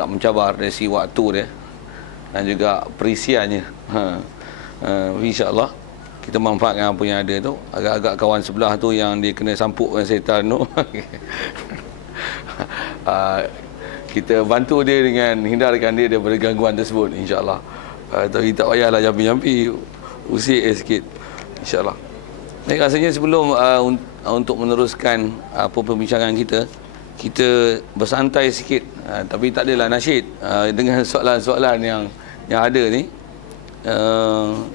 tak mencabar dari si waktu dia dan juga perisiannya. InsyaAllah kita manfaatkan apa yang ada tu. Agak-agak kawan sebelah tu yang dia kena sampukkan setan tu. Kita bantu dia dengan hindarkan dia daripada gangguan tersebut, insyaAllah. Tapi tak payahlah jampi-jampi, usik sikit, insyaAllah. Jadi rasanya sebelum untuk meneruskan apa perbincangan kita, kita bersantai sikit, tapi tak adalah nasyid dengan soalan-soalan yang ada ni,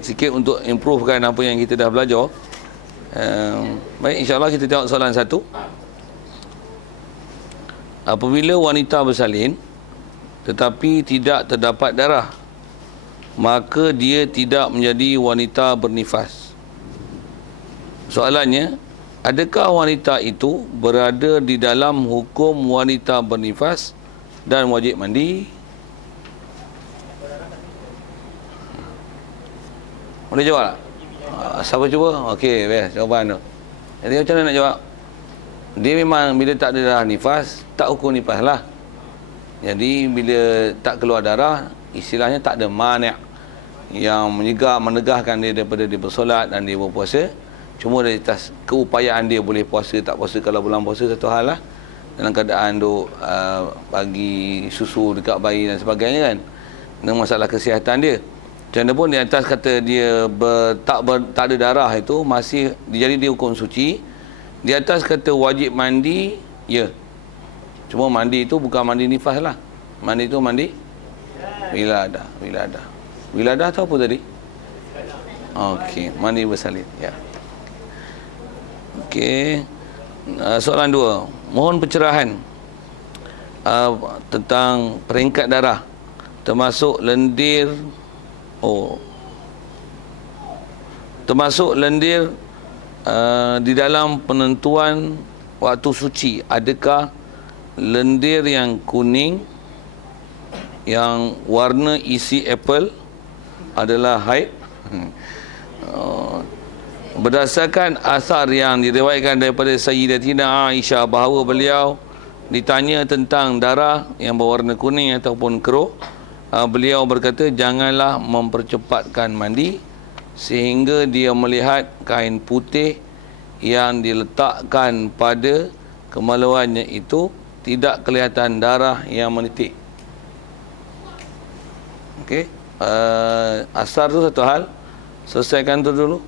sikit untuk improvekan apa yang kita dah belajar. Baik, insyaAllah kita tengok soalan satu. Apabila wanita bersalin tetapi tidak terdapat darah, maka dia tidak menjadi wanita bernifas. Soalannya, adakah wanita itu berada di dalam hukum wanita bernifas dan wajib mandi? Boleh jawab tak? Siapa cuba? Okey, best jawapan tu. Jadi macam mana nak jawab? Dia memang bila tak ada darah nifas, tak hukum nifas lah. Jadi bila tak keluar darah, istilahnya tak ada mani' yang menegahkan dia daripada dia bersolat dan dia berpuasa. Cuma dari atas keupayaan dia boleh puasa tak puasa. Kalau bulan puasa satu hal lah, dalam keadaan duk bagi susu dekat bayi dan sebagainya kan, dengan masalah kesihatan dia. Macam mana pun di atas kata dia tak ada darah itu masih jadi dia hukum suci. Di atas kata wajib mandi, ya. Cuma mandi itu bukan mandi nifas lah. Mandi itu mandi wiladah. Wiladah tu apa tadi? Okey, mandi bersalin, ya. Okey. Soalan 2. Mohon pencerahan tentang peringkat darah termasuk lendir. Termasuk lendir di dalam penentuan waktu suci. Adakah lendir yang kuning yang warna isi apple adalah haid? Berdasarkan asar yang diriwayatkan daripada Sayyidatina Aisyah bahawa beliau ditanya tentang darah yang berwarna kuning ataupun keruh, beliau berkata janganlah mempercepatkan mandi sehingga dia melihat kain putih yang diletakkan pada kemaluannya itu tidak kelihatan darah yang menitik. Okey, asar tu satu hal, selesaikan tu dulu.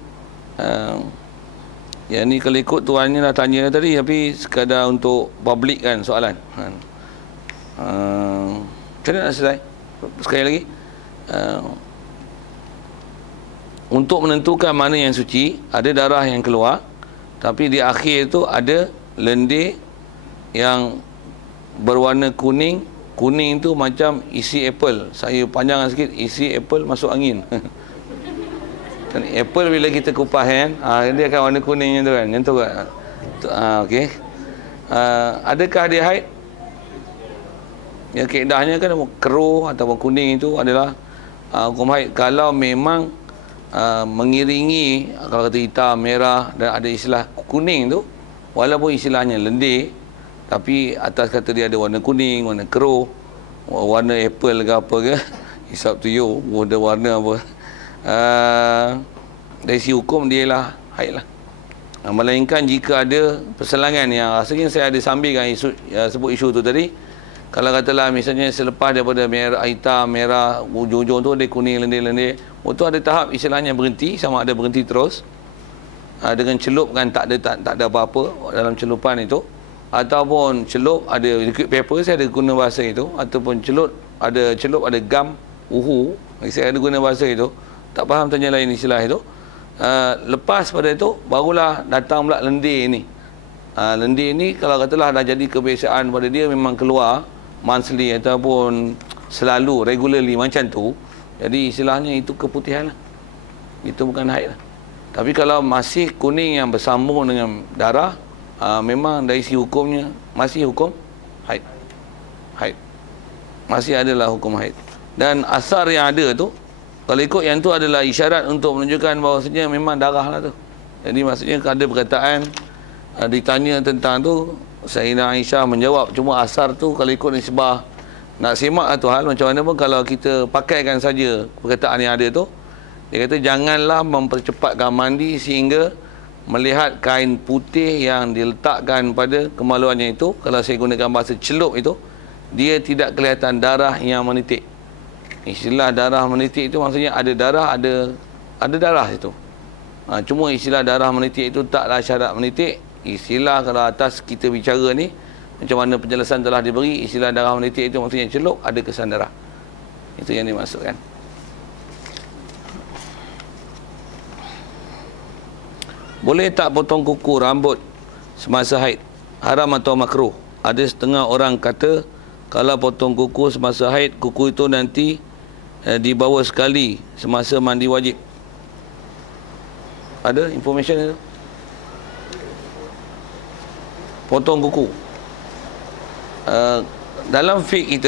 Yang ni kalau ikut tuannya dah tanya tadi, tapi sekadar untuk public kan soalan. Macam mana nak selesai? Sekali lagi, untuk menentukan mana yang suci, ada darah yang keluar, tapi di akhir tu ada lendir yang berwarna kuning. Kuning tu macam isi apple. Saya panjangkan sikit, isi apple masuk angin. Apple bila kita kupas kan, dia akan warna kuning tu kan. Yang tu kan. Okey. Adakah dia haid? Yang kaedahnya kan keruh ataupun kuning itu adalah hukum haid. Kalau memang mengiringi, kalau kata hitam, merah dan ada istilah kuning tu, walaupun istilahnya lendir, tapi atas kata dia ada warna kuning, warna keruh, warna apple ke apa ke, it's up to you, warna apa. Dari sisi hukum dia lah haid lah. Melainkan jika ada perselangan yang rasanya saya ada sambilkan sebut isu tu tadi. Kalau katalah misalnya selepas daripada merah, hitam, merah, ujung-ujung tu dia kuning, lendir-lendir, tu ada tahap istilahnya berhenti, sama ada berhenti terus dengan celup kan, tak ada apa-apa dalam celupan itu, ataupun celup ada liquid paper, saya ada guna bahasa itu, ataupun celup ada gam uhu, saya ada guna bahasa itu, tak faham tanya lain istilah itu. Lepas pada itu barulah datang pula lendir ni. Lendir ni kalau katalah dah jadi kebiasaan pada dia, memang keluar monthly ataupun selalu regularly macam tu, jadi istilahnya itu keputihan lah, itu bukan haid lah. Tapi kalau masih kuning yang bersambung dengan darah, memang dari sisi hukumnya masih hukum haid. Masih adalah hukum haid. Dan asar yang ada tu, kalau ikut yang tu adalah isyarat untuk menunjukkan bahawasanya memang darah lah tu. Jadi maksudnya ada perkataan ditanya tentang tu, Sayyidah Aisyah menjawab, cuma asar tu kalau ikut nisbah nak semak satu hal, macam mana pun kalau kita pakaikan saja perkataan yang ada tu, dia kata janganlah mempercepatkan mandi sehingga melihat kain putih yang diletakkan pada kemaluannya itu, kalau saya gunakan bahasa celup itu, dia tidak kelihatan darah yang menitik. Istilah darah menitik itu maksudnya ada darah, ada darah itu. Cuma istilah darah menitik itu taklah syarat menitik. Istilah kalau atas kita bicara ni, macam mana penjelasan telah diberi, istilah darah menitik itu maksudnya celup, ada kesan darah. Itu yang dimaksudkan. Boleh tak potong kuku rambut semasa haid? Haram atau makruh? Ada setengah orang kata kalau potong kuku semasa haid, kuku itu nanti dibawa sekali semasa mandi wajib. Ada information itu? Potong kuku. Dalam fiqh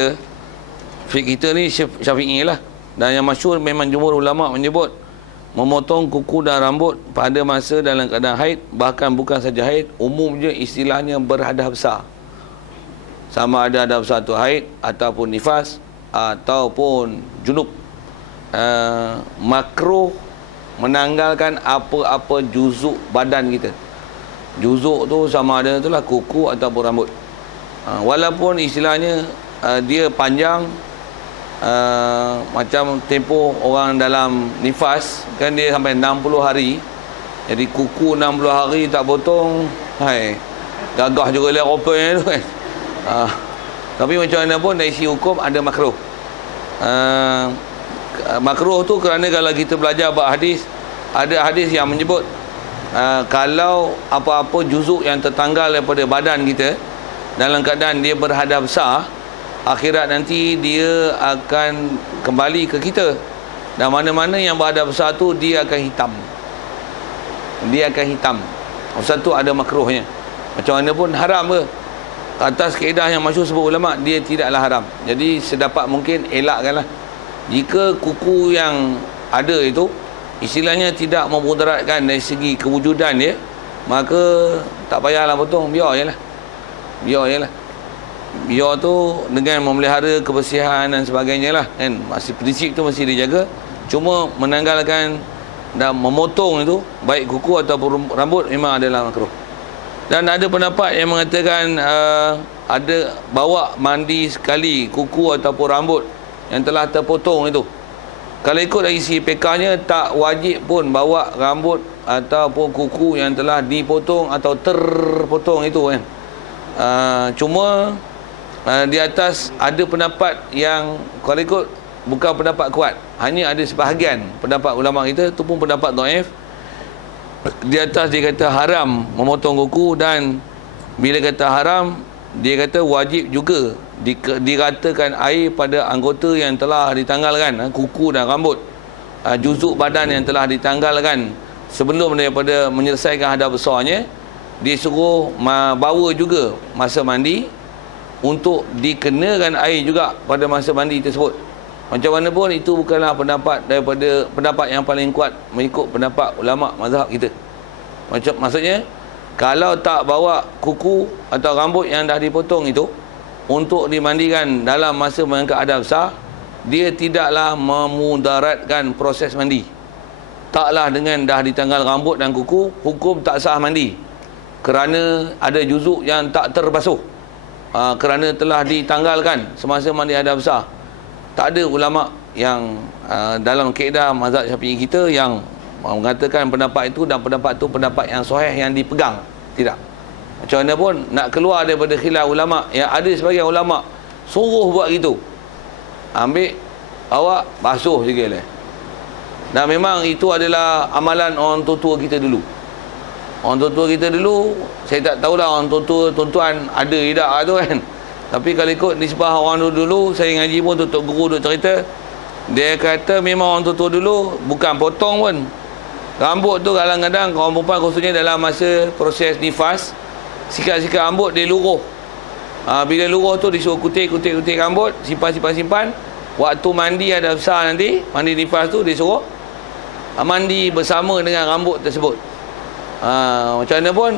kita ni Syafi'i lah, dan yang masyhur memang jumhur ulama menyebut memotong kuku dan rambut pada masa dalam keadaan haid, bahkan bukan saja haid, umumnya istilahnya berhadas besar, sama ada hadas besar tu haid ataupun nifas ataupun junub. Makruh menanggalkan apa-apa juzuk badan kita. Juzuk tu sama ada itulah kuku ataupun rambut. Walaupun istilahnya dia panjang, macam tempoh orang dalam nifas kan, dia sampai 60 hari. Jadi kuku 60 hari tak potong, gagah juga lah ropanya tu kan. Tapi macam mana pun dari sisi hukum ada makruh. Makruh tu kerana kalau kita belajar bab hadis, ada hadis yang menyebut kalau apa-apa juzuk yang tertanggal daripada badan kita dalam keadaan dia berhadas besar, akhirat nanti dia akan kembali ke kita, dan mana-mana yang berhadas besar tu dia akan hitam. Dia akan hitam. Satu ada makruhnya. Macam mana pun haram ke, atas kaedah yang masyhur sebut ulama, dia tidaklah haram. Jadi sedapat mungkin elakkanlah. Jika kuku yang ada itu istilahnya tidak memudaratkan dari segi kewujudan dia, maka tak payahlah potong, biar je lah. Biar tu dengan memelihara kebersihan dan sebagainya lah kan. Masih prinsip tu mesti dijaga. Cuma menanggalkan dan memotong itu, baik kuku ataupun rambut, memang adalah makruh. Dan ada pendapat yang mengatakan ada bawa mandi sekali kuku ataupun rambut yang telah terpotong itu. Kalau ikut dari sisi PK-nya, tak wajib pun bawa rambut ataupun kuku yang telah dipotong atau terpotong itu kan. Cuma di atas ada pendapat yang kalau ikut bukan pendapat kuat, hanya ada sebahagian pendapat ulama kita, itu pun pendapat dhaif. Di atas dia kata haram memotong kuku, dan bila kata haram, dia kata wajib juga diratakan air pada anggota yang telah ditanggalkan, kuku dan rambut, juzuk badan yang telah ditanggalkan sebelum daripada menyelesaikan hadas besarnya. Dia suruh bawa juga masa mandi untuk dikenakan air juga pada masa mandi tersebut. Macam mana pun itu bukanlah pendapat yang paling kuat mengikut pendapat ulama mazhab kita. Maksudnya kalau tak bawa kuku atau rambut yang dah dipotong itu untuk dimandikan dalam masa mengangkat hadas besar, dia tidaklah memudaratkan proses mandi. Taklah dengan dah ditanggal rambut dan kuku, hukum tak sah mandi kerana ada juzuk yang tak terbasuh, kerana telah ditanggalkan semasa mandi hadas besar. Tak ada ulama yang dalam kaedah mazhab Syafi'i kita yang mengatakan pendapat itu, dan pendapat itu pendapat yang sahih yang dipegang. Tidak. Macam mana pun nak keluar daripada khilaf ulama, yang ada sebagian ulama suruh buat gitu, ambil awak basuh sikit lah. Dan memang itu adalah amalan orang tua-tua kita dulu. Orang tua-tua kita dulu, saya tak tahulah orang tua-tua tuan-tuan ada tidak tu kan. Tapi kalau ikut nisbah orang dulu, saya ngaji pun tok guru duk cerita, dia kata memang orang tua-tua dulu bukan potong pun. Rambut tu kadang-kadang kaum perempuan khususnya dalam masa proses nifas, sikat-sikat rambut dia luruh. Bila luruh tu disuruh kutik rambut, simpan. Waktu mandi ada besar nanti, mandi nifas tu disuruh mandi bersama dengan rambut tersebut. Macam mana pun,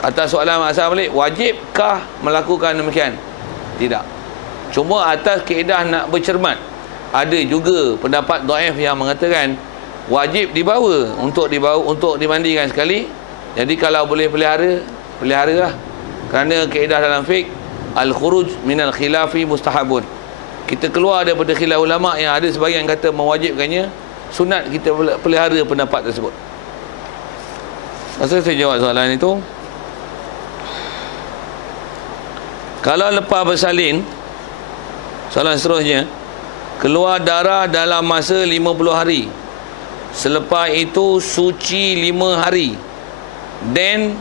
atas soalan asal balik, wajibkah melakukan demikian? Tidak. Cuma atas kaedah nak bercermat. Ada juga pendapat dhaif yang mengatakan wajib dibawa untuk dimandikan sekali. Jadi kalau boleh peliharalah. Kerana kaedah dalam fiqh al-khuruj minal khilafi mustahabun. Kita keluar daripada khilaf ulama yang ada sebahagian kata mewajibkannya, sunat kita pelihara pendapat tersebut. Masa saya jawab soalan itu, kalau lepas bersalin, soalan seterusnya, keluar darah dalam masa 50 hari, selepas itu suci 5 hari, then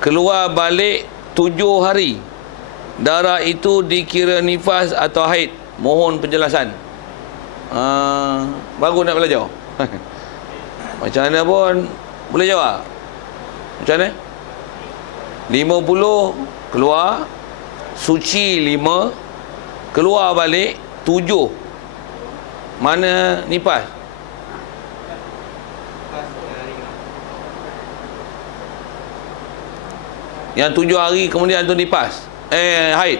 keluar balik 7 hari, darah itu dikira nifas atau haid? Mohon penjelasan. Bagus nak belajar. Macam mana pun boleh jawab. Macam mana? 50 keluar, suci 5, keluar balik 7. Mana nifas? Yang 7 hari kemudian tu nifas. Haid.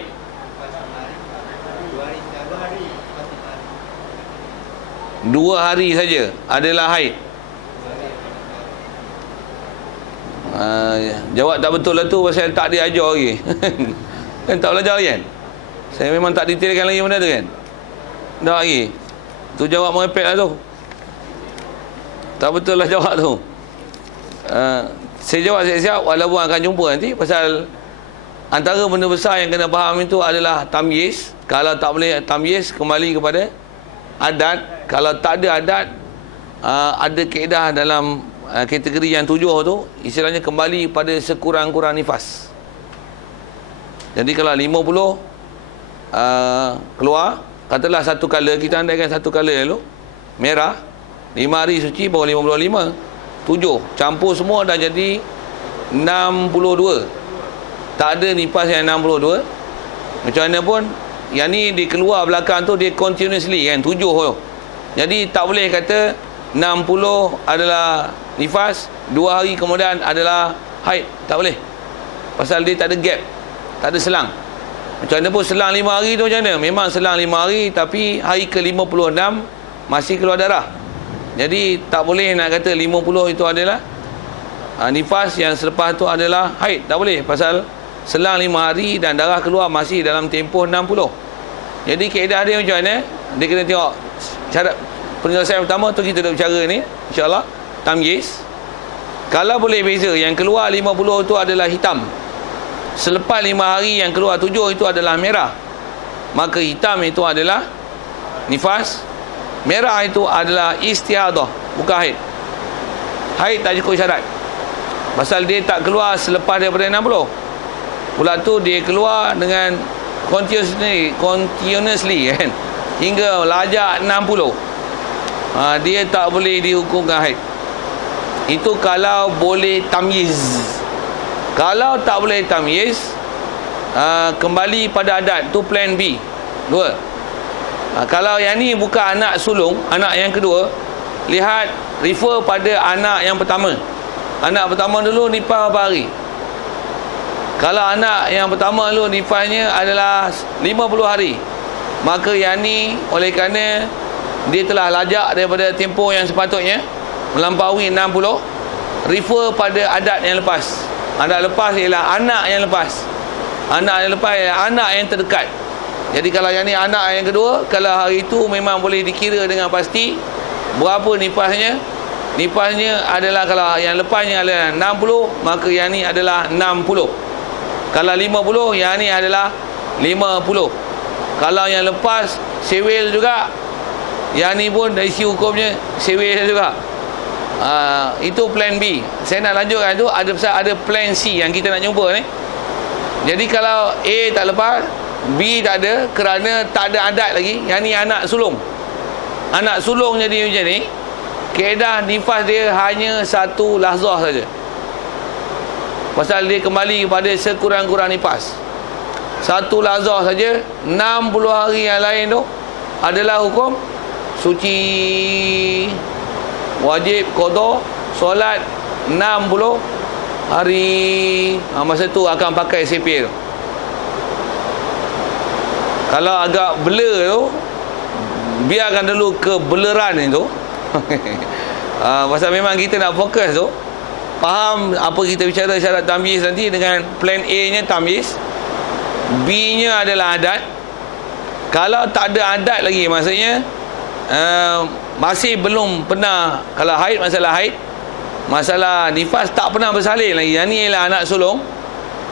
2 hari saja adalah haid. Jawab tak betul lah tu pasal tak diajar lagi. Kan tak belajar lagi kan? Saya memang tak detailkan lagi benda tu kan? Tak lagi. Tu jawab merepek lah tu. Tak betul lah jawab tu. Saya jawab siap-siap walaupun akan jumpa nanti. Pasal antara benda besar yang kena faham itu adalah tamyiz. Kalau tak boleh tamyiz, kembali kepada adat. Kalau tak ada adat, ada kaedah dalam kategori yang 7 tu, istilahnya kembali pada sekurang-kurang nifas. Jadi kalau 50 keluar, katalah satu colour, kita andaikan satu colour dulu, merah, 5 hari suci baru 55, 7 campur semua dah jadi 62. Tak ada nifas yang 62. Macam mana pun yang ni dia keluar belakang tu, dia continuously kan, 7 tu. Jadi tak boleh kata 60 adalah nifas, 2 hari kemudian adalah haid. Tak boleh. Pasal dia tak ada gap, tak ada selang. Macam mana pun selang 5 hari tu macam mana? Memang selang 5 hari, tapi hari ke-56 masih keluar darah. Jadi tak boleh nak kata 50 itu adalah nifas, yang selepas tu adalah haid. Tak boleh. Pasal selang 5 hari dan darah keluar masih dalam tempoh 60. Jadi kaedah dia macam mana? Dia kena tengok cara penyelesaian pertama tu, kita duduk bicara ni insya-Allah tamyiz. Kalau boleh beza, yang keluar 50 itu adalah hitam, selepas 5 hari yang keluar 7 itu adalah merah, maka hitam itu adalah nifas, merah itu adalah istihadah, bukan haid. Haid tak cukup syarat, pasal dia tak keluar selepas daripada 60. Pula tu dia keluar dengan continuously kan, hingga lajak 60. Dia tak boleh dihukumkan haid. Itu kalau boleh tamyiz. Kalau tak boleh tamyiz, kembali pada adat tu, plan B 2. Kalau yang ni bukan anak sulung, anak yang kedua, lihat, refer pada anak yang pertama. Anak pertama dulu nifas berapa hari? Kalau anak yang pertama dulu nifasnya adalah 50 hari, maka yang ni oleh kerana dia telah lajak daripada tempoh yang sepatutnya, melampaui 60, refer pada adat yang lepas. Adat lepas ialah anak yang lepas. Anak yang lepas ialah anak yang terdekat. Jadi kalau yang ni anak yang kedua, kalau hari itu memang boleh dikira dengan pasti berapa nifasnya. Nifasnya adalah, kalau yang lepasnya adalah 60, maka yang ni adalah 60. Kalau 50, yang ni adalah 50. Kalau yang lepas sewil juga, yang ni pun dari sisi hukumnya sewil juga. Itu plan B. Saya nak lanjutkan tu, ada plan C yang kita nak jumpa ni. Jadi kalau A tak lepas, B tak ada, kerana tak ada adat lagi. Yang ni anak sulung. Anak sulung jadi macam ni, kaedah nifas dia hanya satu lahzah saja. Pasal dia kembali kepada sekurang-kurang nifas. Satu lahzah saja. 60 hari yang lain tu adalah hukum suci, wajib qada solat 60 hari. Masa tu akan pakai sepir. Kalau agak blur tu, biarkan dulu kebeleran itu. Pasal memang kita nak fokus tu, faham apa kita bicara syarat tamyiz nanti dengan plan A nya tamyiz, B nya adalah adat. Kalau tak ada adat lagi, maksudnya masih belum pernah. Kalau haid, masalah nifas tak pernah bersalin lagi, yang ni ialah anak sulung,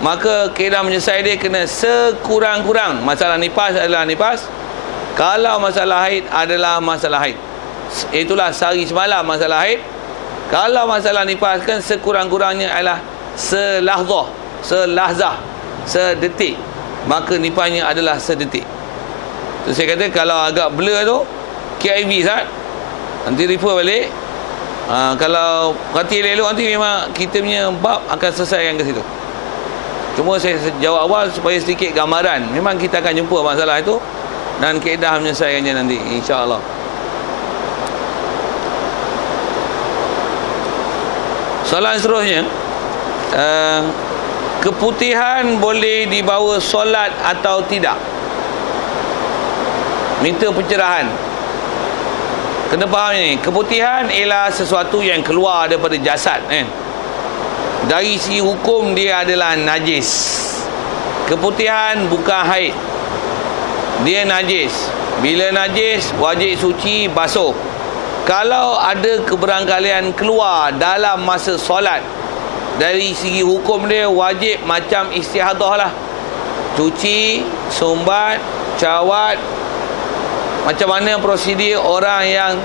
maka kaedah menyelesaikan dia kena sekurang-kurang masalah nifas adalah nifas, kalau masalah haid adalah masalah haid. Itulah sehari semalam masalah haid. Kalau masalah nifas kan sekurang-kurangnya adalah selahzah, sedetik, maka nifasnya adalah sedetik. So, saya kata kalau agak blur tu KIV Ustaz, nanti refer balik. Kalau perhati elok nanti memang kita punya bab akan selesaikan ke situ. Cuma saya jawab awal supaya sedikit gambaran. Memang kita akan jumpa masalah itu dan kaedah menyelesaikannya nanti, insya-Allah. Soalan seterusnya, keputihan boleh dibawa solat atau tidak? Minta pencerahan. Kena faham ni, keputihan ialah sesuatu yang keluar daripada jasad, dari segi hukum dia adalah najis. Keputihan bukan haid, dia najis. Bila najis, wajib suci, basuh. Kalau ada keberangkalian keluar dalam masa solat, dari segi hukum dia wajib macam istihadah lah, cuci, sumbat, cawat. Macam mana prosedur orang yang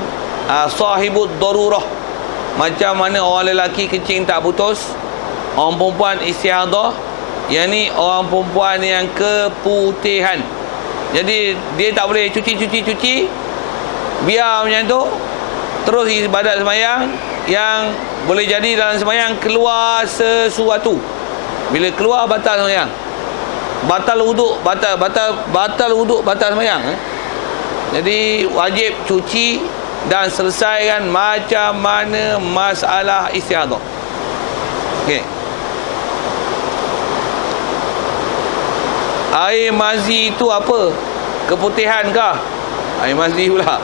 sahibud darurah, macam mana orang lelaki kencing tak putus, orang perempuan istihadah, yang ni orang perempuan yang keputihan. Jadi dia tak boleh cuci, biar macam tu terus ibadat sembahyang. Yang boleh jadi dalam sembahyang keluar sesuatu, bila keluar batal sembahyang, batal wuduk, batal wuduk, batal sembahyang. Jadi wajib cuci dan selesaikan macam mana masalah istihadah. Okey. Air mazi itu apa? Keputihan kah? Air mazi pula.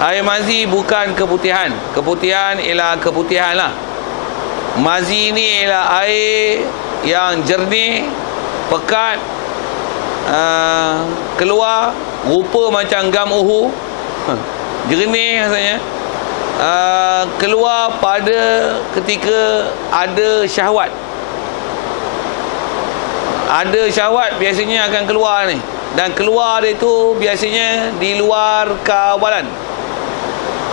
Air mazi bukan keputihan. Keputihan ialah keputihan lah. Mazi ni ialah air yang jernih, pekat, keluar rupa macam gam uhu, jernih rasanya, keluar pada ketika ada syahwat. Ada syahwat biasanya akan keluar ni, dan keluar dia tu biasanya di luar kawalan.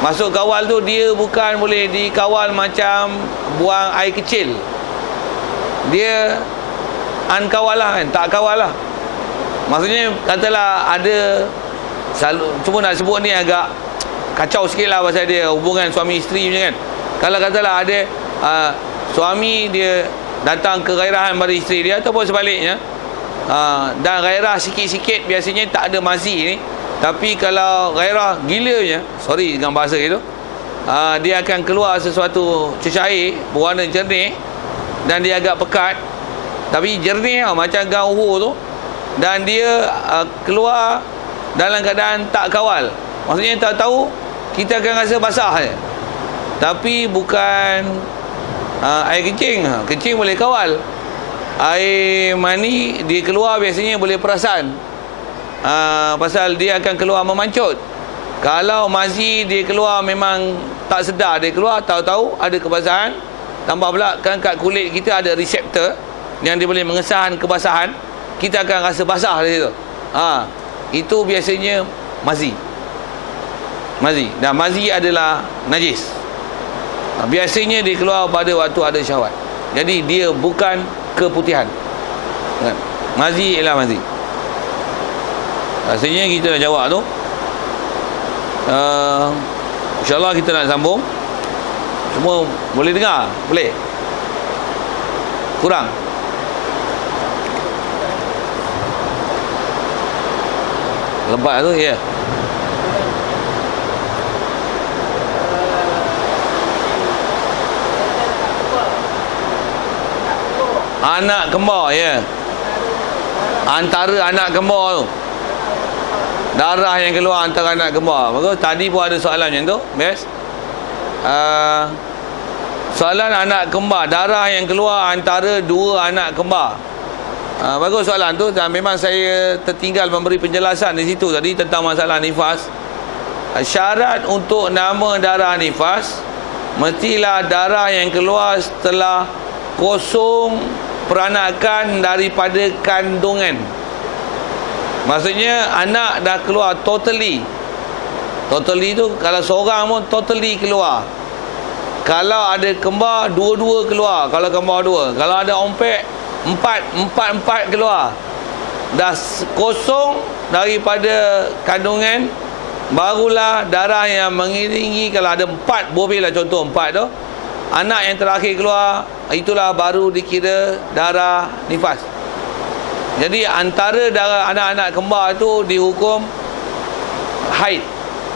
Masuk kawal tu dia bukan boleh dikawal macam buang air kecil, dia unkawal lah kan, tak kawal lah. Maksudnya katalah ada, cuma nak sebut ni agak kacau sikit lah pasal dia hubungan suami isteri macam kan. Kalau katalah ada suami dia datang ke gairahan pada isteri dia, ataupun sebaliknya, dan gairah sikit-sikit biasanya tak ada mazi ni. Tapi kalau gairah gilanya, sorry dengan bahasa itu, dia akan keluar sesuatu cecair berwarna jernih, dan dia agak pekat tapi jernih macam gam uhu tu, dan dia keluar dalam keadaan tak kawal. Maksudnya tahu-tahu kita akan rasa basah je, tapi bukan air kencing. Kencing boleh kawal. Air mani dia keluar biasanya boleh perasan, pasal dia akan keluar memancut. Kalau mazi dia keluar memang tak sedar, dia keluar tahu-tahu ada kebasahan. Tambah pula kan kat kulit kita ada reseptor yang dia boleh mengesahkan kebasahan, kita akan rasa basah dari situ. Itu biasanya mazi. Dan mazi adalah najis. Biasanya dia keluar pada waktu ada syahwat. Jadi dia bukan keputihan. Mazi ialah mazi. Rasanya kita dah jawab tu. InsyaAllah kita nak sambung. Semua boleh dengar? Boleh? Kurang? Lebat tu, ya. Anak kembar, ya. Antara anak kembar tu. darah yang keluar antara anak kembar. Bagus. Tadi pun ada soalan macam tu. Best. Soalan anak kembar, darah yang keluar antara dua anak kembar. Bagus soalan tu, dan memang saya tertinggal memberi penjelasan di situ tadi tentang masalah nifas. Syarat untuk nama darah nifas, mestilah darah yang keluar setelah kosong peranakan daripada kandungan. Maksudnya anak dah keluar totally. Totally tu kalau seorang pun totally keluar. Kalau ada kembar, dua-dua keluar. Kalau kembar dua. Kalau ada ompek, empat keluar. Dah kosong daripada kandungan, barulah darah yang mengiringi. Kalau ada 4, bolehlah contoh 4 tu, anak yang terakhir keluar, itulah baru dikira darah nifas. Jadi antara darah anak-anak kembar itu dihukum haid.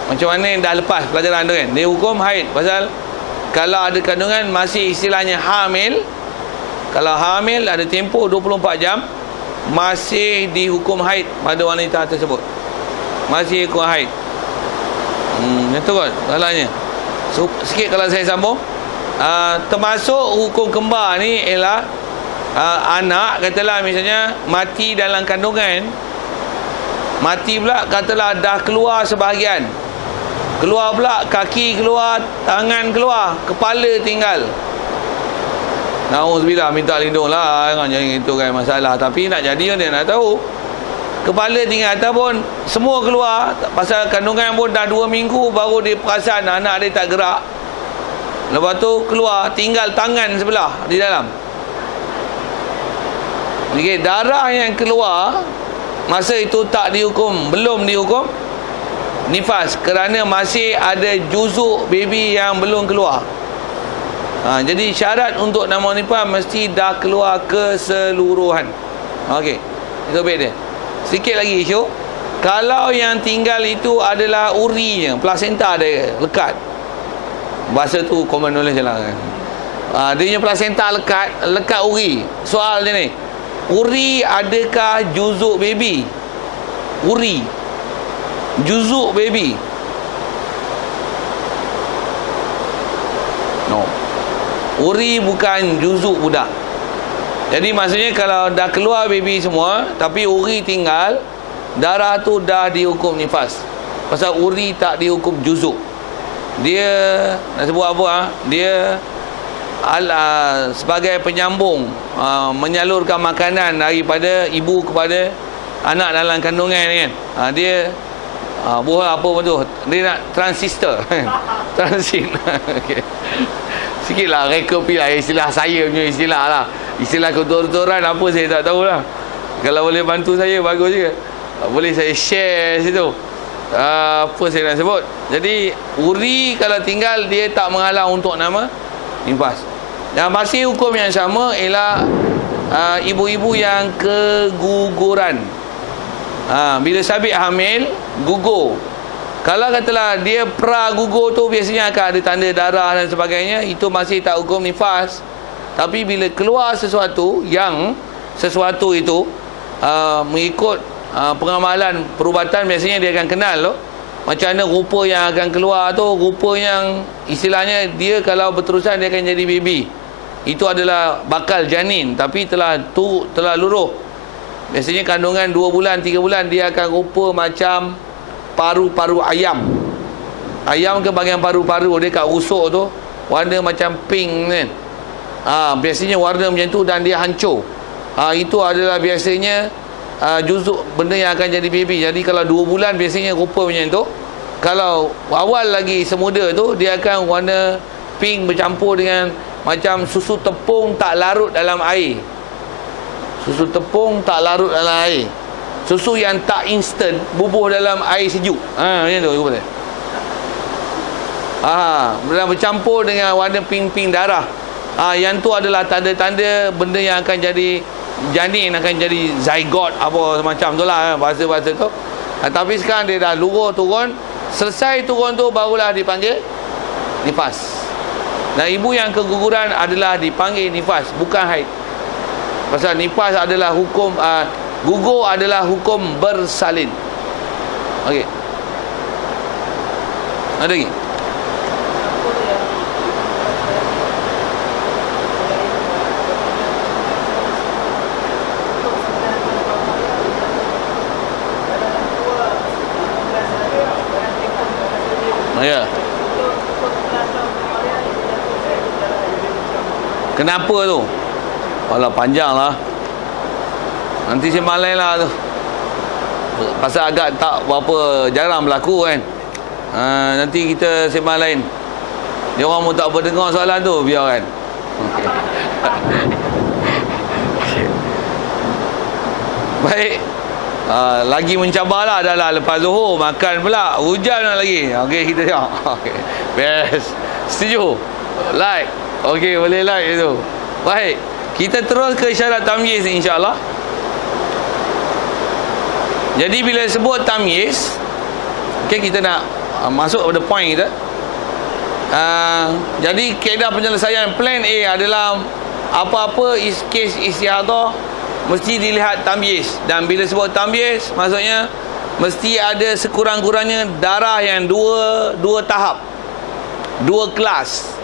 Macam mana yang dah lepas pelajaran tu kan, dihukum haid. Pasal kalau ada kandungan masih istilahnya hamil. Kalau hamil ada tempoh 24 jam, masih dihukum haid pada wanita tersebut. Masih hukum haid. Macam tu kot salahnya. So, sikit kalau saya sambung. Termasuk hukum kembar ni ialah anak, katalah misalnya mati dalam kandungan. Mati pula katalah dah keluar sebahagian. Keluar pula kaki keluar, tangan keluar, kepala tinggal. Nauzubillah, minta lindung lah, jangan itu kan masalah. Tapi nak jadi dia nak tahu. Kepala tinggal ataupun semua keluar. Pasal kandungan pun dah 2 minggu baru dia perasan anak dia tak gerak. Lepas tu keluar, tinggal tangan sebelah di dalam. Okay, darah yang keluar masa itu tak dihukum, belum dihukum nifas, kerana masih ada juzuk baby yang belum keluar. Jadi syarat untuk nama nifas mesti dah keluar keseluruhan. Okey, itu baik dia. Sikit lagi isu. Kalau yang tinggal itu adalah urinya, plasenta dia lekat. Bahasa tu common knowledge lah kan. Dia punya plasenta lekat uri. Soal dia ni, uri adakah juzuk baby? Uri, juzuk baby? No. Uri bukan juzuk budak. Jadi maksudnya kalau dah keluar baby semua tapi uri tinggal, darah tu dah dihukum nifas. Pasal uri tak dihukum juzuk. Dia nak sebut apa? Dia sebagai penyambung, menyalurkan makanan daripada ibu kepada anak dalam kandungan kan. Dia buah apa pun tu, dia nak transistor. Transit. Okey. Sikitlah rekopi lah istilah saya punya istilah lah. Istilah kotor-kotoran apa saya tak tahulah. Kalau boleh bantu saya bagus juga. Boleh saya share situ. Apa saya nak sebut. Jadi uri kalau tinggal dia tak menghalang untuk nama nifas. Dan masih hukum yang sama ialah ibu-ibu yang keguguran. Bila sabit hamil, gugur. Kalau katalah dia pra-gugur tu biasanya akan ada tanda darah dan sebagainya, itu masih tak hukum nifas. Tapi bila keluar sesuatu itu mengikut pengamalan perubatan, biasanya dia akan kenal tu macam mana rupa yang akan keluar tu, rupa yang istilahnya dia kalau berterusan dia akan jadi baby. Itu adalah bakal janin tapi telah luruh. Biasanya kandungan 2 bulan 3 bulan dia akan rupa macam paru-paru ayam. Ayam ke bahagian paru-paru dia kat rusuk tu warna macam pink kan. Biasanya warna macam tu dan dia hancur. Itu adalah biasanya juzuk benda yang akan jadi baby. Jadi kalau 2 bulan biasanya rupa macam tu. Kalau awal lagi semuda tu dia akan warna pink bercampur dengan macam susu tepung tak larut dalam air. Susu tepung tak larut dalam air. Susu yang tak instant bubuh dalam air sejuk. Macam tu rupa dia. Bercampur dengan warna pink-pink darah. Yang tu adalah tanda-tanda benda yang akan jadi janin, akan jadi zygote apa macam tu lah bahasa-bahasa tu. Tapi sekarang dia dah luruh turun. Selesai turun tu barulah dipanggil nifas. Dan ibu yang keguguran adalah dipanggil nifas, bukan haid. Pasal nifas adalah hukum gugur adalah hukum bersalin. Okey. Ada lagi? Ya. Kenapa tu? Alah, panjang lah. Nanti sembang lain lah tu. Pasal agak tak berapa jarang berlaku kan. Nanti kita sembang lain. Dia orang pun tak berdengar soalan tu, biar kan. Baik. Lagi mencabarlah dah lah, lepas zuhur makan pula, hujan lagi. Okey, kita tengok. Okey. Best. Setuju? Like. Okey, boleh like itu. Baik. Kita terus ke isyarat tamyiz insya-Allah. Jadi bila sebut tamyiz, okey, kita nak masuk pada point kita. Jadi kaedah penyelesaian plan A adalah apa-apa kes istiadah mesti dilihat tamyiz. Dan bila sebut tamyiz, maksudnya mesti ada sekurang-kurangnya darah yang dua tahap, dua kelas.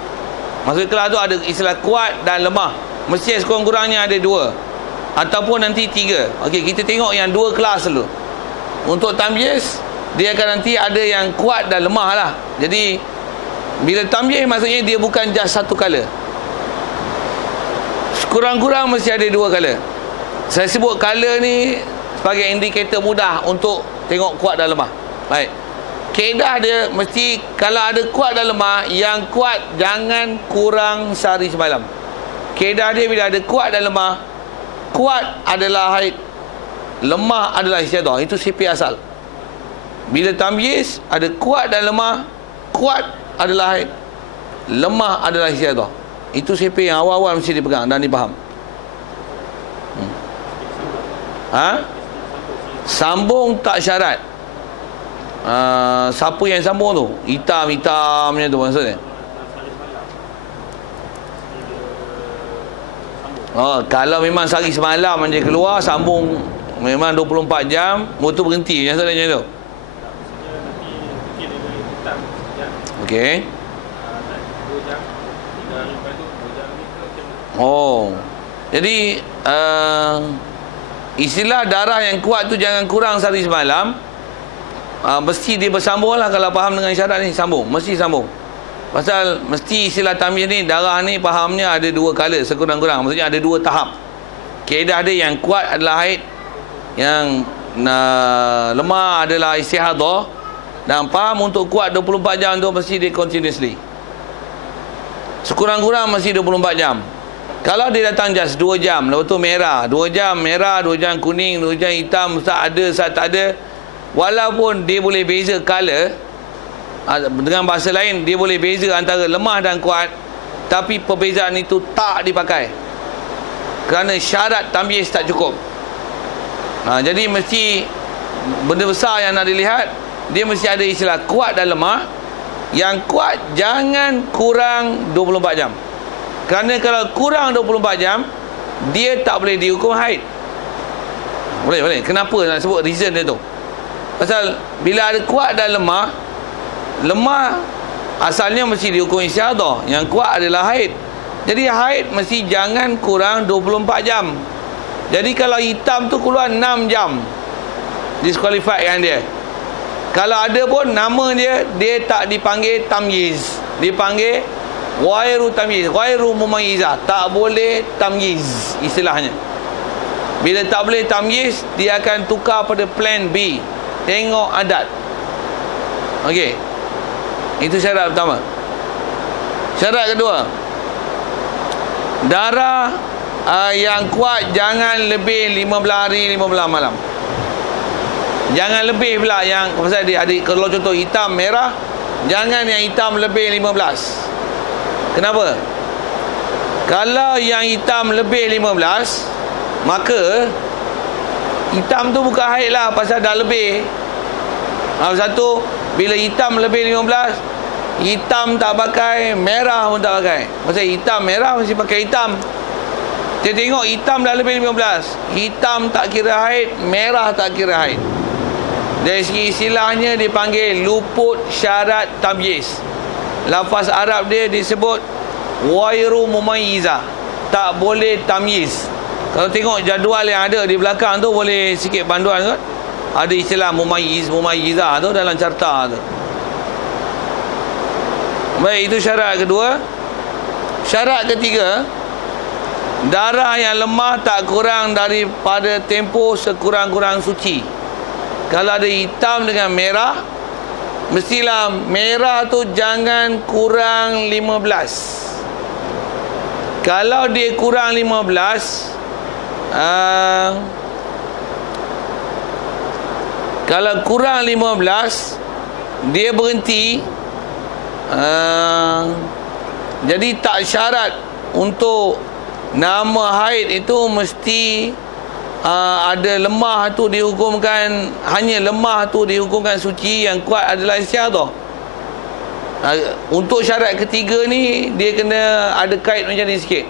Maksud kelas tu ada istilah kuat dan lemah. Mesti sekurang-kurangnya ada dua, ataupun nanti tiga. Okey, kita tengok yang dua kelas dulu. Untuk tamyiz, dia akan nanti ada yang kuat dan lemah lah. Jadi bila tamyiz maksudnya dia bukan just satu color. Sekurang-kurang mesti ada dua color. Saya sebut color ni sebagai indikator mudah untuk tengok kuat dan lemah. Baik. Kaedah dia mesti kalau ada kuat dan lemah, yang kuat jangan kurang sehari semalam. Kaedah dia bila ada kuat dan lemah, kuat adalah haid, lemah adalah istiadah. Itu CP asal. Bila tamyiz ada kuat dan lemah, kuat adalah haid, lemah adalah istiadah. Itu CP yang awal-awal mesti dipegang dan dipaham. Sambung tak syarat. Siapa yang sambung tu? Hitam-hitamnya tu maksudnya. Kalau memang sehari semalam dia keluar, sambung memang 24 jam, motor berhenti macam tu. Okey. Jadi istilah darah yang kuat tu jangan kurang sehari semalam. Mesti dia bersambung lah. Kalau faham dengan syarat ni, sambung, mesti sambung. Pasal mesti istilah tamyiz ni, darah ni fahamnya ada dua color sekurang-kurang. Maksudnya ada dua tahap. Kaedah dia yang kuat adalah haid, yang lemah adalah istihadah. Dan faham untuk kuat 24 jam tu mesti dia continuously. Sekurang-kurang mesti 24 jam. Kalau dia datang just 2 jam, lepas tu merah, 2 jam merah, 2 jam kuning, 2 jam hitam, saat ada, saat tak ada, walaupun dia boleh beza color, dengan bahasa lain dia boleh beza antara lemah dan kuat, tapi perbezaan itu tak dipakai kerana syarat tamyiz tak cukup. Jadi mesti benda besar yang nak dilihat, dia mesti ada istilah kuat dan lemah. Yang kuat jangan kurang 24 jam. Kerana kalau kurang 24 jam, dia tak boleh dihukum haid. Boleh. Kenapa nak sebut reason dia tu? Pasal bila ada kuat dan lemah, lemah asalnya mesti dihukum istihadah, yang kuat adalah haid. Jadi haid mesti jangan kurang 24 jam. Jadi kalau hitam tu keluar 6 jam, disqualified kan dia. Kalau ada pun nama dia tak dipanggil tamyiz, dipanggil ghairu tamyiz, ghairu mumayyizah. Tak boleh tamyiz istilahnya. Bila tak boleh tamyiz, dia akan tukar pada plan B, tengok adat. Okey, itu syarat pertama. Syarat kedua, darah yang kuat jangan lebih 15 hari 15 malam. Jangan lebih pula yang pasal dia adik, kalau contoh hitam merah, jangan yang hitam lebih 15. Kenapa? Kalau yang hitam lebih 15, maka hitam tu bukan haid lah, pasal dah lebih. Satu, bila hitam lebih 15, hitam tak pakai, merah pun tak pakai. Pasal hitam merah mesti pakai hitam. Dia tengok hitam dah lebih 15, hitam tak kira haid, merah tak kira haid. Dari segi istilahnya dipanggil luput syarat tamyiz. Lafaz Arab dia disebut wairu mumayyiza, tak boleh tamyiz. Kalau tengok jadual yang ada di belakang tu, boleh sikit panduan kan? Ada istilah mumayyiz, mumayyizah tu dalam carta tu. Baik, itu syarat kedua. Syarat ketiga, darah yang lemah tak kurang daripada tempoh sekurang-kurang suci. Kalau ada hitam dengan merah, mestilah merah tu jangan kurang 15. Kalau dia kurang 15, kalau kurang 15, dia berhenti. Jadi tak syarat untuk nama haid itu mesti ada lemah tu dihukumkan, hanya lemah tu dihukumkan suci. Yang kuat adalah istiadah. Untuk syarat ketiga ni, dia kena ada kait macam ni sikit.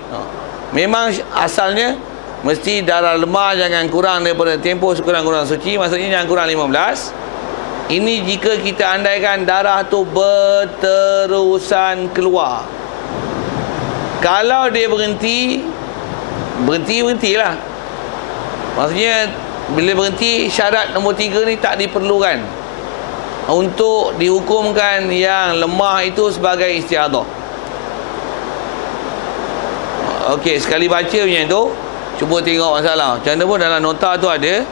Memang asalnya mesti darah lemah jangan kurang daripada tempoh sekurang-kurang suci. Maksudnya jangan kurang 15. Ini jika kita andaikan darah tu berterusan keluar. Kalau dia berhentilah. Maksudnya bila berhenti, syarat nombor 3 ni tak diperlukan untuk dihukumkan yang lemah itu sebagai istiadah. Okey, sekali baca macam tu, cuba tengok masalah. Macam mana pun dalam nota tu ada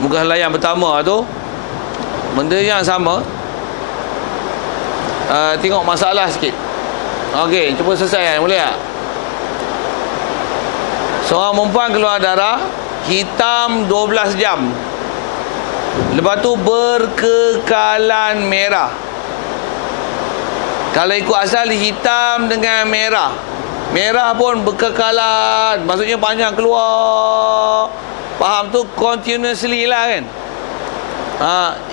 muka halayan pertama tu benda yang sama. Tengok masalah sikit. Okey, cuba selesai kan? Boleh tak? Seorang perempuan keluar darah hitam 12 jam. Lepas tu berkekalan merah. Kalau ikut asal hitam dengan merah, merah pun berkekalan, maksudnya panjang keluar. Faham tu? Continuously lah kan.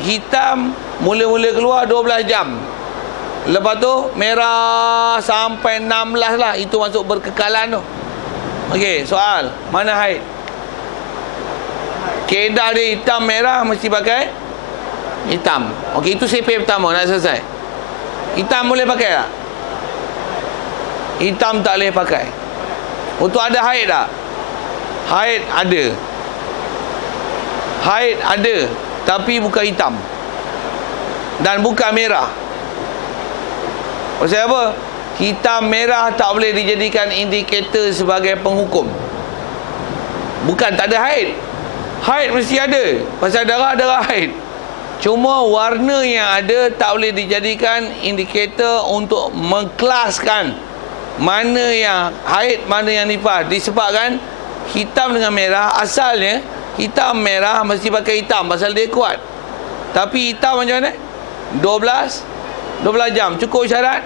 Hitam mula-mula keluar 12 jam. Lepas tu merah sampai 16 lah. Itu masuk berkekalan tu. Okey, soal. Mana haid? Kaedah dia hitam merah mesti pakai hitam. Okey, itu CP pertama nak selesai. Hitam boleh pakai tak? Hitam tak boleh pakai. Untuk ada haid tak? Haid ada. Haid ada, tapi bukan hitam dan bukan merah. Pasal apa? Hitam merah tak boleh dijadikan indikator sebagai penghukum. Bukan tak ada haid. Haid mesti ada. Pasal darah haid. Cuma warna yang ada tak boleh dijadikan indikator untuk mengkelaskan mana yang haid, mana yang nifas. Disebabkan hitam dengan merah, asalnya hitam merah mesti pakai hitam pasal dia kuat. Tapi hitam macam mana? 12 jam. Cukup syarat?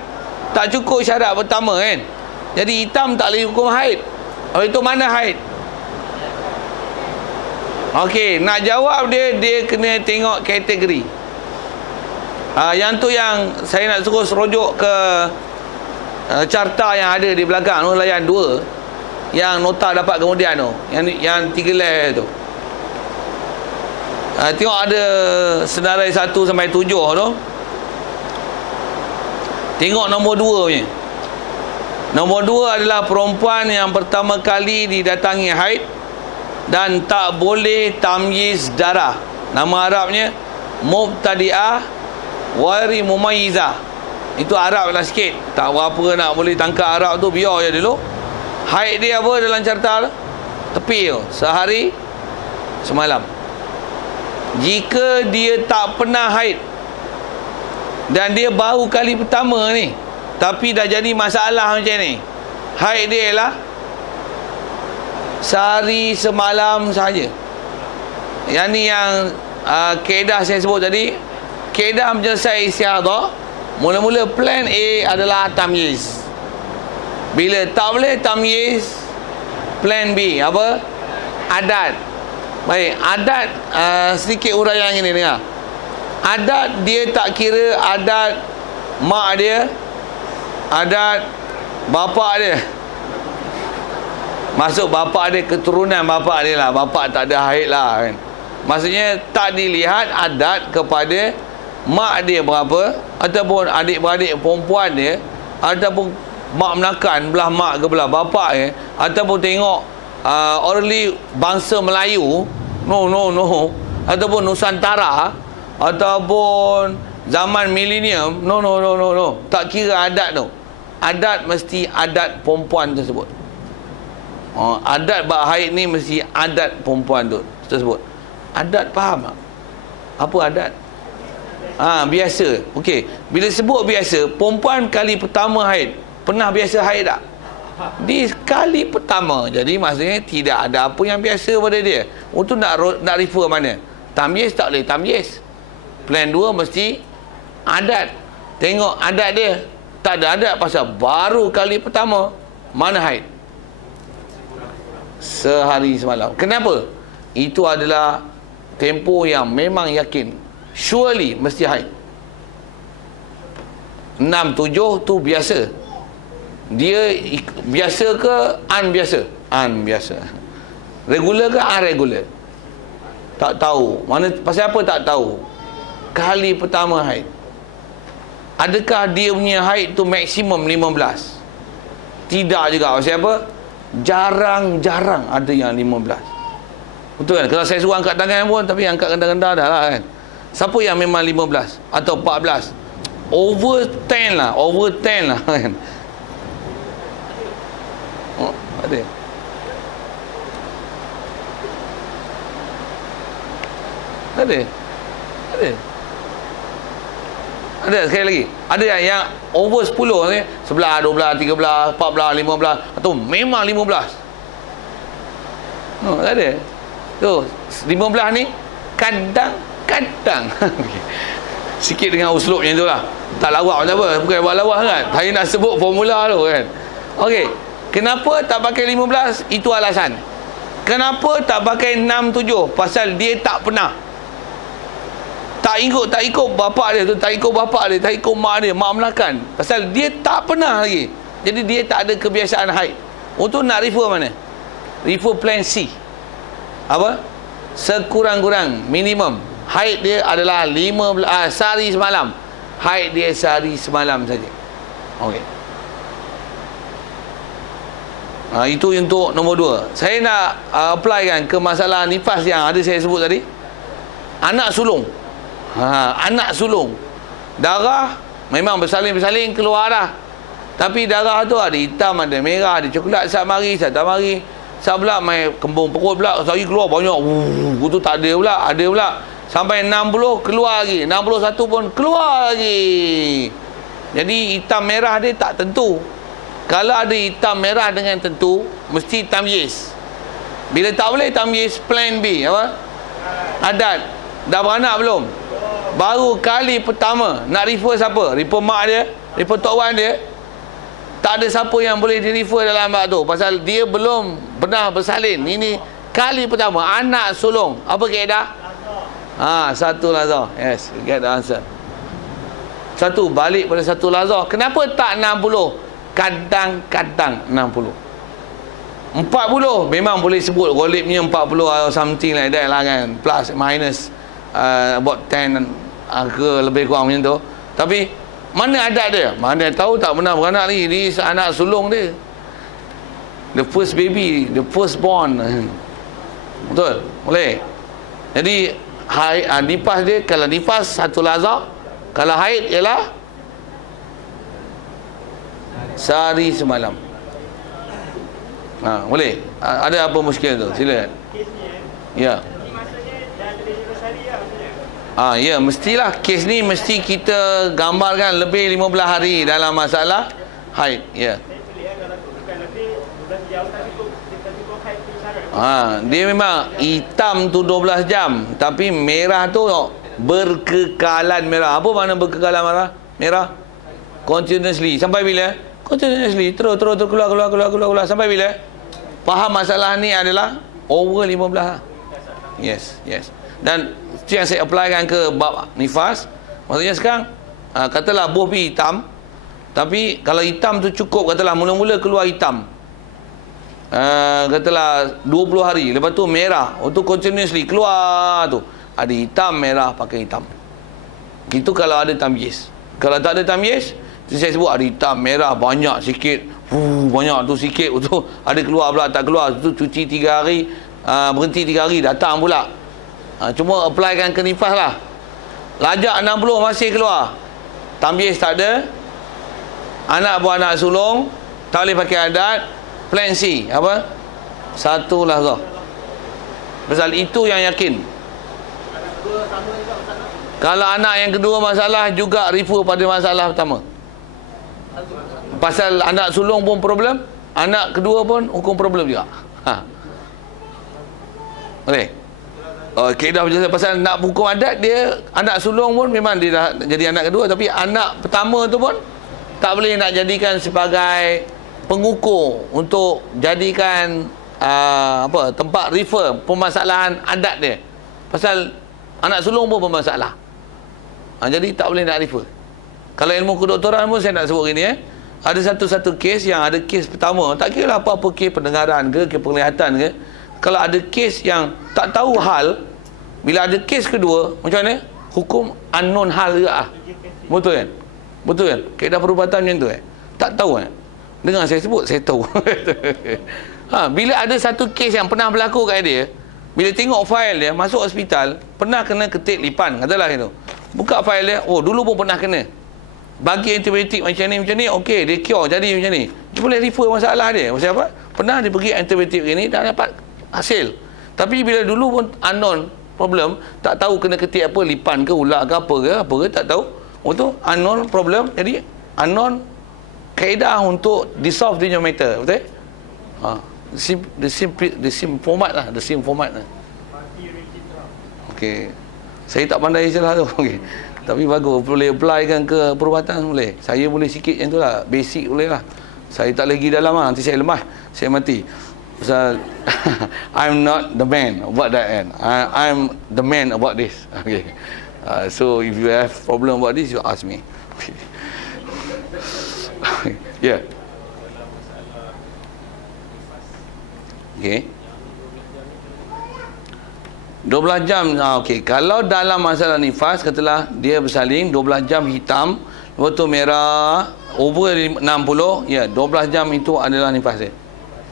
Tak cukup syarat pertama kan. Jadi hitam tak boleh hukum haid. Habis itu mana haid? Okey, nak jawab dia kena tengok kategori. Yang tu yang saya nak terus rujuk ke carta yang ada di belakang tu, layan 2 yang nota dapat kemudian tu, yang 3 layer tu. Tengok ada senarai 1 sampai 7 tu. Tengok nombor 2 punya. Nombor 2 adalah perempuan yang pertama kali didatangi haid dan tak boleh tamyiz darah. Nama Arabnya Mubtadi'ah Wari Mumayyizah. Itu Arab lah sikit. Tak berapa nak boleh tangkap Arab tu, biar je dulu. Haid dia apa dalam carta? Tepi tu, sehari semalam. Jika dia tak pernah haid dan dia baru kali pertama ni, tapi dah jadi masalah macam ni, haid dia lah sehari semalam saja. Yang ni yang kaedah saya sebut tadi. Kaedah menyelesai istiadah, mula-mula plan A adalah tamyiz. Bila tak boleh tamyiz, plan B apa? Adat. Baik, adat sedikit uraian ini dengar. Adat dia tak kira adat mak dia, adat bapa dia. Masuk bapa dia, keturunan bapa dia lah. Bapa tak ada haid lah kan. Maksudnya tak dilihat adat kepada mak dia berapa, ataupun adik-beradik perempuan dia, ataupun mak menakan belah mak ke belah bapak dia, ataupun tengok orally bangsa Melayu, no, ataupun Nusantara, ataupun zaman milenium, no, tak kira adat tu. Adat mesti adat perempuan tersebut. Adat bab haid ni mesti adat perempuan tu tersebut. Adat faham tak? Apa adat? Biasa. Okey, bila sebut biasa, perempuan kali pertama haid, pernah biasa haid tak? Di kali pertama. Jadi maksudnya tidak ada apa yang biasa pada dia. Untuk nak refer mana? Tamyiz tak boleh tamyiz. Plan 2 mesti adat. Tengok adat dia. Tak ada adat pasal baru kali pertama mana haid? Sehari semalam. Kenapa? Itu adalah tempoh yang memang yakin, surely mesti haid. 6-7 tu biasa. Dia biasa ke unbiasa? Unbiasa. Regular ke unregular? Tak tahu. Mana pasal apa tak tahu? Kali pertama haid. Adakah dia punya haid tu maksimum 15? Tidak juga. Pasal apa? Jarang-jarang ada yang 15. Betul kan? Kalau saya suruh angkat tangan pun, tapi angkat rendah-rendah dah lah kan. Siapa yang memang 15 atau 14? Over 10 lah. Over 10 lah kan. Ada. Ada sekali lagi. Ada yang over 10 ni, 11, 12, 13, 14, 15, atau memang 15. Tak ada. Tu 15 ni kadang-kadang. Sikit dengan uslub macam tu lah. Tak lawak macam apa. Bukan buat lawak kan. Saya nak sebut formula tu kan. Okey. Kenapa tak pakai 15? Itu alasan. Kenapa tak pakai 6, 7? Pasal dia tak pernah. Tak ikut bapak dia tu. Tak ikut bapak dia. Tak ikut mak dia. Mak menakan. Pasal dia tak pernah lagi. Jadi dia tak ada kebiasaan haid. Untuk nak refer mana? Refer plan C. Apa? Sekurang-kurang minimum haid dia adalah 15 sehari semalam. Haid dia sehari semalam saja. Okey. Itu untuk nombor 2. Saya nak apply kan ke masalah nifas yang ada saya sebut tadi. Anak sulung. Anak sulung. Darah memang bersalin-bersalin keluar dah. Tapi darah tu ada hitam, ada merah, ada coklat, sat mari, sat tak mari. Sat pula main kembung perut pula, sehari keluar banyak. Itu tak ada pula, ada pula. Sampai 60 keluar lagi, 61 pun keluar lagi. Jadi hitam merah dia tak tentu. Kalau ada hitam merah dengan tentu, mesti tamyiz. Bila tak boleh tamyiz, plan B apa? Adat. Dah beranak belum? Baru kali pertama. Nak refer siapa? Refer mak dia? Refer tok wan dia? Tak ada siapa yang boleh di-refer dalam bab tu. Pasal dia belum pernah bersalin. Ini kali pertama. Anak sulung. Apa kaedah? Satu lazar. Yes, get the answer. Satu, balik pada satu lazar. Kenapa tak 60? Kadang-kadang 60. 40 memang boleh sebut golibnya 40 atau something like that lah kan. Plus, minus about 10 ke lebih kurang macam tu. Tapi mana adat dia? Mana tahu tak pernah beranak lagi. Ni anak sulung dia. The first baby, the first born. Betul? Boleh? Jadi nifas dia, kalau nifas satu lazar, kalau haid ialah sehari semalam. Boleh? Ada apa muskil tu? Silakan. Ya. Ya, mestilah kes ni mesti kita gambarkan lebih 15 hari dalam masalah haid. Ya. Dia memang hitam tu 12 jam, tapi merah tu berkekalan merah. Apa makna berkekalan merah? Continuously. Sampai bila? Continuously. Terus keluar sampai bila? Faham masalah ni adalah over 15. Yes. Dan itu yang saya applykan ke bab nifas. Maksudnya sekarang katalah buah pi hitam, tapi kalau hitam tu cukup, katalah mula-mula keluar hitam, katalah 20 hari, lepas tu merah, untuk continuously keluar tu, ada hitam merah pakai hitam. Itu kalau ada tamyiz. Kalau tak ada tamyiz, saya sebut ada hitam merah banyak sikit, banyak tu sikit tu, ada keluar pula tak keluar, tu cuci 3 hari, berhenti 3 hari, datang pula. Cuma applykan ke nifas lah. Lajak 60 masih keluar, tamyiz tak ada, anak buah anak sulung, tak boleh pakai adat, plan C apa? Satu lahzah. Pasal itu yang yakin. Kalau anak yang kedua masalah juga refer pada masalah pertama. Pasal anak sulung pun problem, anak kedua pun hukum problem juga. Boleh? Kaedah berjasa pasal nak hukum adat, dia anak sulung pun memang dia dah jadi anak kedua, tapi anak pertama tu pun tak boleh nak jadikan sebagai pengukur untuk jadikan tempat refer permasalahan adat dia. Pasal anak sulung pun bermasalah. Jadi tak boleh nak refer. Kalau ilmu kedoktoran pun saya nak sebut gini ada satu kes yang ada kes pertama, tak kira lah apa-apa kes pendengaran ke penglihatan ke. Kalau ada kes yang tak tahu hal, bila ada kes kedua, macam mana? Hukum unknown hal juga lah. Betul kan? Betul kan? Kaedah perubatan macam tu tak tahu kan? Dengar saya sebut, saya tahu. Bila ada satu kes yang pernah berlaku kat dia, bila tengok fail dia, masuk hospital, pernah kena ketik lipan, katalah itu. Buka fail dia, oh dulu pun pernah kena. Bagi antibiotik macam ni, okey, dia cure jadi macam ni. Dia boleh refer masalah dia. Pasal apa? Pernah dia pergi antibiotik ini, dah dapat hasil. Tapi bila dulu pun unknown problem, tak tahu kena ketik apa, lipan ke, ular ke, apa ke, tak tahu. Untuk unknown problem, jadi unknown kaedah untuk dissolve the matter, betul? The same format lah, okey. Saya tak pandai istilah tu, okey. Tapi bagus, boleh apply kan ke perubatan, boleh. Saya boleh sikit yang tu lah, basic boleh lah. Saya tak lagi dalam lah, nanti saya lemah, saya mati. Pasal I'm not the man about that kan. I'm the man about this. Okay. So if you have problem about this, you ask me. Yeah. Okay. 12 jam. Okey. Kalau dalam masalah nifas, katalah dia bersalin 12 jam hitam, lepas tu merah, over 60, ya, 12 jam itu adalah nifas dia.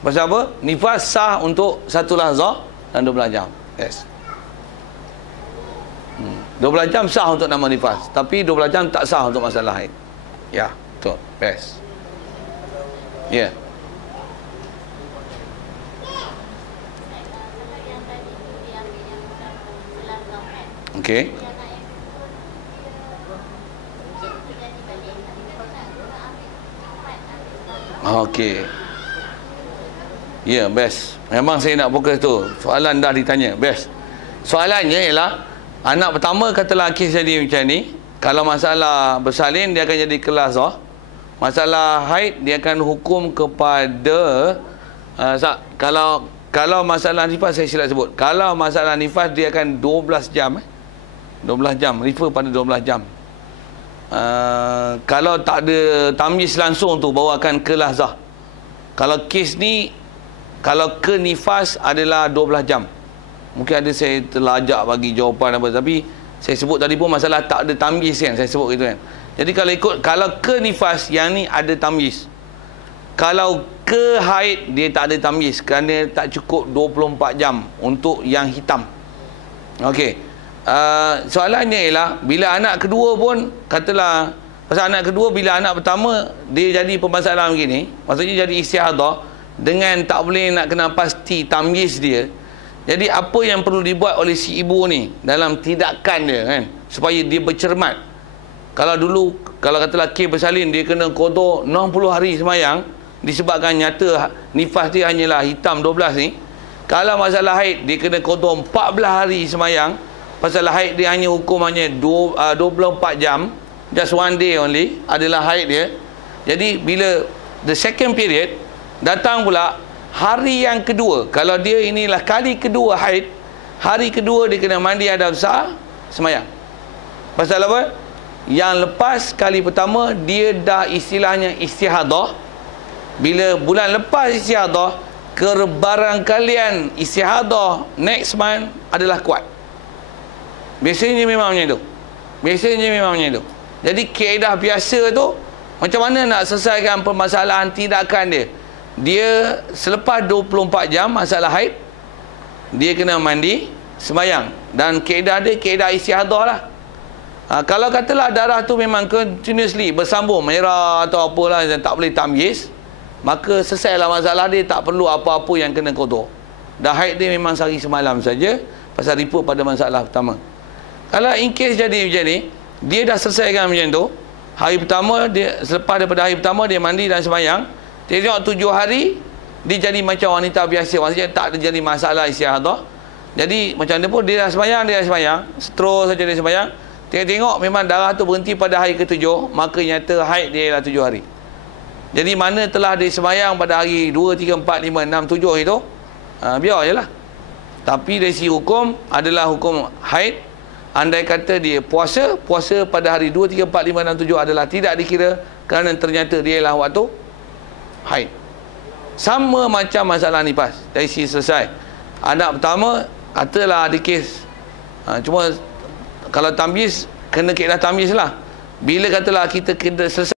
Pasal apa? Nifas sah untuk satu lahzah dan 12 jam. Yes. 12 jam sah untuk nama nifas, tapi 12 jam tak sah untuk masalah haid. Ya, betul. Best. Ya. Yeah. Okey. Okey. Ya, best. Memang saya nak fokus tu. Soalan dah ditanya. Best. Soalannya ialah, anak pertama katalah kes jadi macam ni, kalau masalah bersalin dia akan jadi kelas masalah haid dia akan hukum kepada kalau masalah nifas saya silap sebut. Kalau masalah nifas dia akan 12 jam 12 jam, refer pada 12 jam. Kalau tak ada tamyiz langsung tu baru akan ke lahzah. Kalau kes ni, kalau ke nifas adalah 12 jam. Mungkin ada saya terlajak bagi jawapan apa, tapi saya sebut tadi pun masalah tak ada tamyiz kan, saya sebut gitu kan. Jadi kalau ke nifas yang ni ada tamyiz. Kalau ke haid dia tak ada tamyiz kerana tak cukup 24 jam untuk yang hitam. Okey. Soalannya ialah bila anak kedua pun katalah, pasal anak kedua bila anak pertama dia jadi permasalahan begini, maksudnya jadi istihadah dengan tak boleh nak kena pasti tamyiz dia. Jadi apa yang perlu dibuat oleh si ibu ni dalam tindakan dia kan, supaya dia bercermat. Kalau dulu, kalau katalah kes bersalin dia kena qada 60 hari semayang disebabkan nyata nifas dia hanyalah hitam 12 ni. Kalau masalah haid dia kena qada 14 hari semayang, pasal haid dia hanya hukum hanya 24 jam, just one day only adalah haid dia. Jadi bila the second period datang pula hari yang kedua, kalau dia inilah kali kedua haid, hari kedua dia kena mandi hadas besar, semayang. Pasal apa? Yang lepas kali pertama dia dah istilahnya istihadah. Bila bulan lepas istihadah, kebarangkalian istihadah next month adalah kuat. Biasanya memang macam tu. Biasanya memang macam tu. Jadi kaedah biasa tu, macam mana nak selesaikan permasalahan tindakan dia? Dia selepas 24 jam masalah haid, dia kena mandi, sembahyang. Dan kaedah dia kaedah istihadah lah. Kalau katalah darah tu memang continuously bersambung, merah atau apalah dan tak boleh tamyiz, maka selesailah masalah dia, tak perlu apa-apa yang kena kotor. Dah haid dia memang sehari semalam saja pasal report pada masalah pertama. Kalau in case jadi macam ni, dia dah selesaikan macam tu, hari pertama dia, selepas daripada hari pertama dia mandi dan sembahyang, tengok 7 hari dia jadi macam wanita biasa, maksudnya tak ada jadi masalah istihadah. Jadi macam dia pun dia dah sembahyang, terus saja dia sembahyang, tengok memang darah tu berhenti pada hari ke-7, maka nyata haid dia ialah 7 hari. Jadi mana telah dia sembahyang pada hari 2, 3, 4, 5, 6, 7 itu, biar je lah. Tapi dari segi hukum adalah hukum haid. Andai kata dia puasa pada hari 2, 3, 4, 5, 6, 7 adalah tidak dikira kerana ternyata dia ialah waktu haid. Sama macam masalah nifas. Dari segi selesai. Anak pertama, katalah ada kes. Cuma kalau tamyiz, kena kaedah tamyiz lah. Bila katalah kita kena selesai